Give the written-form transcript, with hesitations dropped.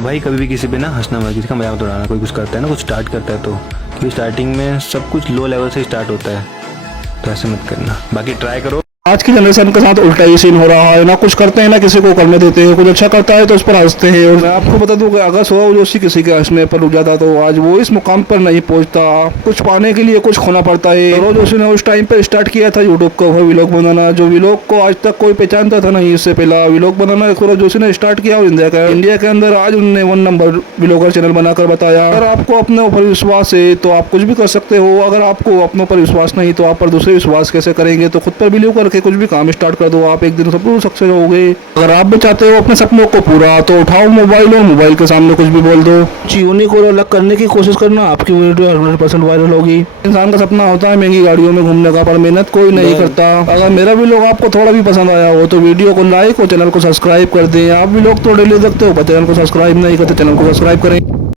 तो भाई कभी भी किसी पे ना हंसना मत, किसी का मजाक मत उड़ाना। कोई कुछ करता है ना, कुछ स्टार्ट करता है तो, क्योंकि स्टार्टिंग में सब कुछ लो लेवल से स्टार्ट होता है, तो ऐसे मत करना। बाकी ट्राई करो। आज की जनरेशन के साथ उल्टा ही सीन हो रहा है ना, कुछ करते हैं ना किसी को करने देते हैं, कुछ अच्छा करता है तो उस पर हंसते हैं। और मैं आपको बता दूं कि अगर सौरभ जोशी किसी के हंसने पर रुक जाता तो आज वो इस मुकाम पर नहीं पहुंचता। कुछ पाने के लिए कुछ खोना पड़ता है। सौरभ जोशी ने उस टाइम पर स्टार्ट किया था यूट्यूब का व्लॉग बनाना, जो व्लॉग को आज तक कोई पहचानता था नहीं। इससे पहला व्लॉग बनाना सौरभ जोशी ने स्टार्ट किया और इंडिया के अंदर आज उन्होंने 1 नंबर व्लॉगर चैनल बनाकर बताया। अगर आपको अपने ऊपर विश्वास है तो आप कुछ भी कर सकते हो। अगर आपको अपने ऊपर विश्वास नहीं तो आप पर दूसरे विश्वास कैसे करेंगे। तो खुद पर बिलीव करके कुछ भी काम स्टार्ट कर दो, आप एक दिन सब कुछ सक्सेस होगे। अगर आप भी चाहते हो अपने सपनों को पूरा, तो उठाओ मोबाइल और मोबाइल के सामने कुछ भी बोल दो। यूनिक और अलग करने की कोशिश करना, आपकी वीडियो 100% वायरल होगी। इंसान का सपना होता है महंगी गाड़ियों में घूमने का, पर मेहनत कोई नहीं करता। अगर मेरा भी लोग आपको थोड़ा भी पसंद आया हो तो वीडियो को लाइक और चैनल को सब्सक्राइब कर दें। आप भी लोग तो डेली देखते हो पर चैनल को सब्सक्राइब नहीं करते, चैनल को सब्सक्राइब करें।